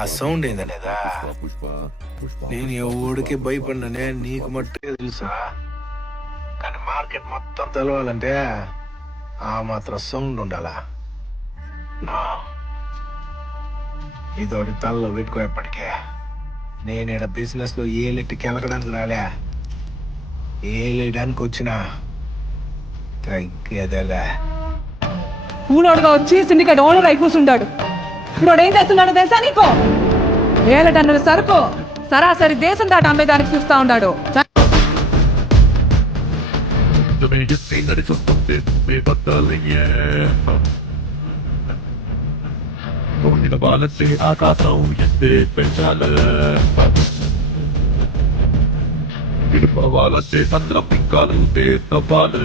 ఆ సౌండ్ ఏందనేదా నేను ఎవడికి భయపడిననే నీకు మట్టుకే తెలుసా. కానీ మార్కెట్ మొత్తం తెలవాలంటే ఆ మాత్రం సౌండ్ ఉండాలా. నా ఇదోటి తలలో పెట్టుకో ఎప్పటికే. నేనేడ బిజినెస్ లో ఏలెట్టి కెలకడానికి రాలే, ఏలేయడానికి వచ్చిన తగ్గేదేలే. ఊనోడుగా వచ్చి సిండికేట్ ఓనర్ అయి కూర్చుంటాడు. ఇప్పుడు ఏం చేస్తున్నాడో తెలుసా నీకు? 7 టన్నుల సరుకు సరాసరి దేశం దాటి అమ్మేదానికి చూస్తా ఉన్నాడు. ఆకాశం ఎత్తే పెంచాలి విడుపవాలంటే చంద్ర పింకాలు తప్పాలి.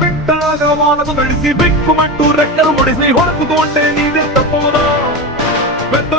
బిడ్డలాగా వాళ్ళకు నడిసి బిక్కుమంటూ రెక్కలు పొడిసి హొడుకుతుంటే నీదెంత పోదా పెద్ద